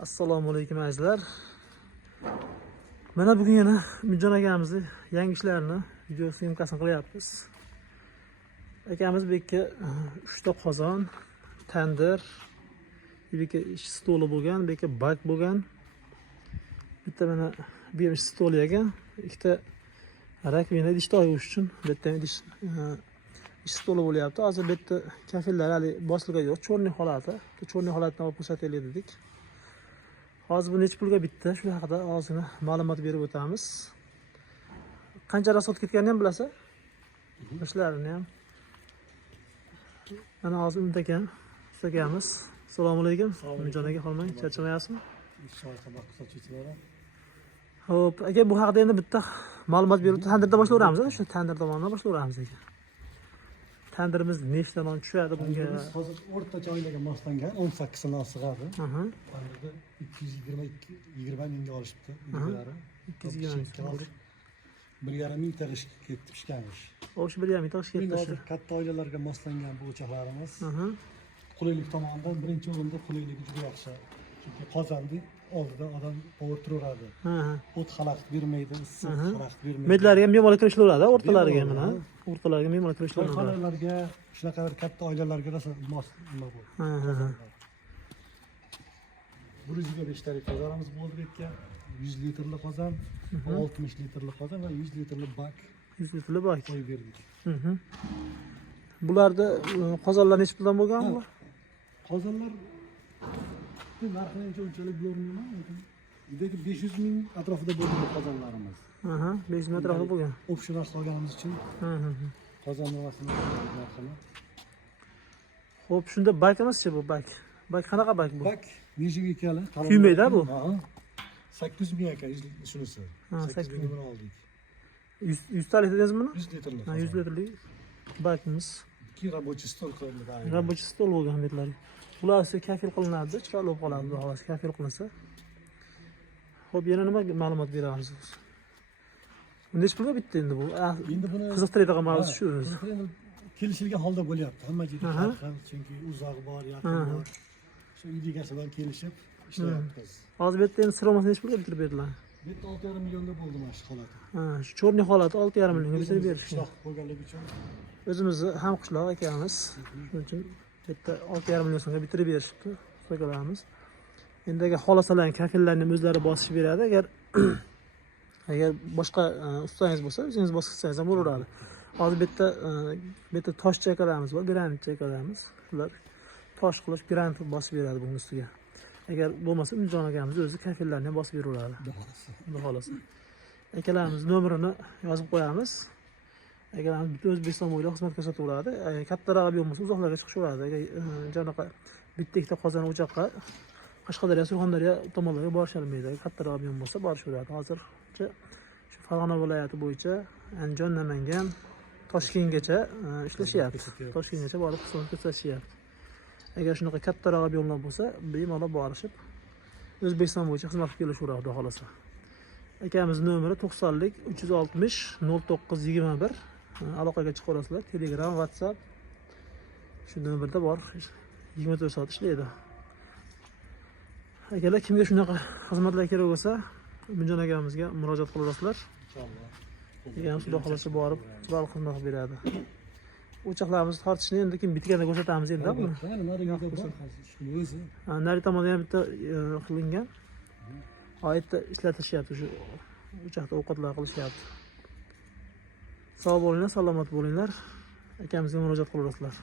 Assalomu alaykum azizlar. Mana bugun yana Umidjon akamizni yangi ishlarini video syomkasini qilyapmiz. Akamiz bu yerga 3 ta qozon, tandir, bu yerga ish stoli bo'lgan, bu yerga bak bo'lgan. Bitta mana bu ish stoli ekan, ikkita rakvina idish to'yish uchun bitta idish stoli bo'lyapti. Hozir bu yerda kafillar hali bosilgan yo'q, cho'rniy holati. Cho'rniy holatni olib ko'rsataylik dedik. Hozir bu necha pulga bitdi? Shu haqida ozgina ma'lumot berib o'tamiz. Qancha rasot ketganini ham bilasiz? Ishlarini ham. Mana hozir Umid aka, akamiz. Assalomu alaykum. Umidjon aka, qolmang, charchamayapsizmi? Xo'p, aka, bu haqida endi bitta ma'lumot berib tandirdan boshlayveramiz, shu tandir tomonidan boshlayveramiz aka. Tandirimiz nechtadan tushadi bunga? Hozir o'rtacha oilaga moslangan 18 dan sig'adi. Tandirda 220 mingga olishibdi. 220 1,5 ming tag'ish ketdi pishganish. O'sha 1,5 ming tag'ish ketdi. Hozir katta oilalarga moslangan bu o'choqlarimiz. Qulaylik tomonidan birinchi o'rinda qulayligi juda yaxshi. Chunki qozonni oldida odam o'tiradi. O't xalaqit bermaydi, issiq xalaqit bermaydi. Medlarga ham bemalol kirishlaveradi, o'rtalariga mana. O'rtalariga bemalol kirishlaveradi. Xonalarga, shunaqa bir katta oilalarga rosa mos nima bu. Burujiga 5 ta qozonimiz bo'ldi bu yerga. 100 litrli qozon, 60 litrli qozon va 100 litrli bak. 100 litrli bak qo'yib berdik. Bularda qozonlar necha puldan bo'lgan bu? Qozonlar narxini unchalik bilmayman, lekin idagi 500 ming atrofida bo'lgan qozonlarimiz. 500 ming atrofida bo'lgan. Opsionar solganimiz uchun. Qozon narxini. Xo'p, shunda bak emas-chi bu bak? Bak qanaqa bak bu? Bak nechga ekali? Kuymaydi bu? 800 ming ekan shunisi. 800 mingdan oldik. 100 talik dedingizmi buni? 100 litrli. 100 litrli bakimiz. 2 рабочий stol qo'yildi. Рабочий stol bo'lgan betlar. Bular esa kafil qilinadi, chiroyli bo'lib qoladi, xolos kafil qilinsa. Xo'p, yana nima ma'lumot beramiz? Necha pulga bitdi endi bu? Endi buni qiziqtiradigan mavzu shu. Kelishilgan holda bo'lyapti. Hamma joyda har xil, chunki uzoq bor, yaqin bor. Shu uyda egasi bilan kelishib ishlayapmiz. Hozir bu yerda endi siromasi necha pulga bitirib berdilar? Bu yerda 6,5 millionda bo'ldi mana shu holati. Shu cho'rniy holati 6,5 millionga bitirib berishgan. Qishloq bo'lganligi uchun O'zimizni ham qishloq akamiz. Shuning uchun bu yerda 6,5 million so'mga bitirib berishibdi. So'raganamiz. Endi agar xolasalarning kafillarni o'zlari bosib beradi, agar boshqa ustangiz bo'lsa, o'zingiz bosib qilsangiz ham bo'laveradi. Hozir bu yerda tosh chaykalarimiz bor, granit chaykalarimiz. Ular tosh qilish, granit bosib beradi buning ustiga. Agar bo'lmasa, Umidjon akamiz o'zi kafillarni ham bosib beraveradi. Xudo xolasa. Akalarimiz nomerini yozib qo'yamiz. Akalarimiz butun O'zbekiston bo'ylab xizmat ko'rsataveradi. Kattaroq bo'lmasa, uzoqlarga chiqishaveradi. Agar janoqa bitta ikkita qozon o'choqqa Qashqadaryo, Surxondaryo tomonlarga borisholmaydi. Kattaroq bo'lmasa borishaveradi. Hozircha shu Farg'ona viloyati bo'yicha Andijon, Namangan, Toshkentgacha ishlashyapti. Toshkentgacha borib xizmat ko'rsatishyapti. Agar shunaqa kattaroq ob'yomlar bo'lsa, bemalol borishib O'zbekiston bo'yicha xizmat qilib kelishaveradi, xudo xolasa. Akamiz nomeri 90lik 360 0921. Aloqaga chiqa olasizlar. Telegram, WhatsApp shu nomerda bor. 24 soat ishlaydi. Akalar, kimga shunaqa xizmatlar kerak bo'lsa, Umidjon akamizga murojaat qila olasizlar. inshaalloh. Akamiz xudo xolasa borib, chiroyli xizmat qilib beradi. O'choqlarimizni tortishni endi kim bitganda ko'rsatamiz endi buni. Nari tomonda ham bitta qilingan. Oyatda ishlatishyapti, shu o'choqda ovqatlar qilishyapti. Sog' bo'linglar, salomat bo'linglar. Akamizga murojaat qilaverasizlar.